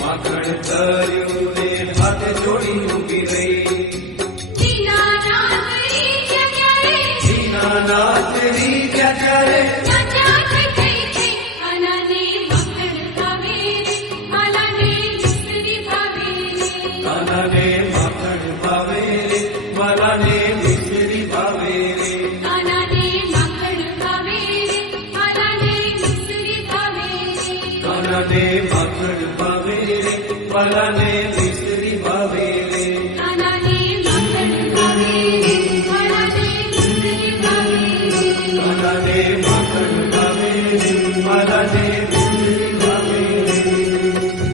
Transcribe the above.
માખણ કર્યું ને હાથ જોડી ઊભી રહી. દીનાનાથ રીત્યા ત્યારે કાનાને માખણ ભાવે રે, વાલાને મિશ્રી ભાવે રે. કાનાને માખણ ભાવે રે, વાલાને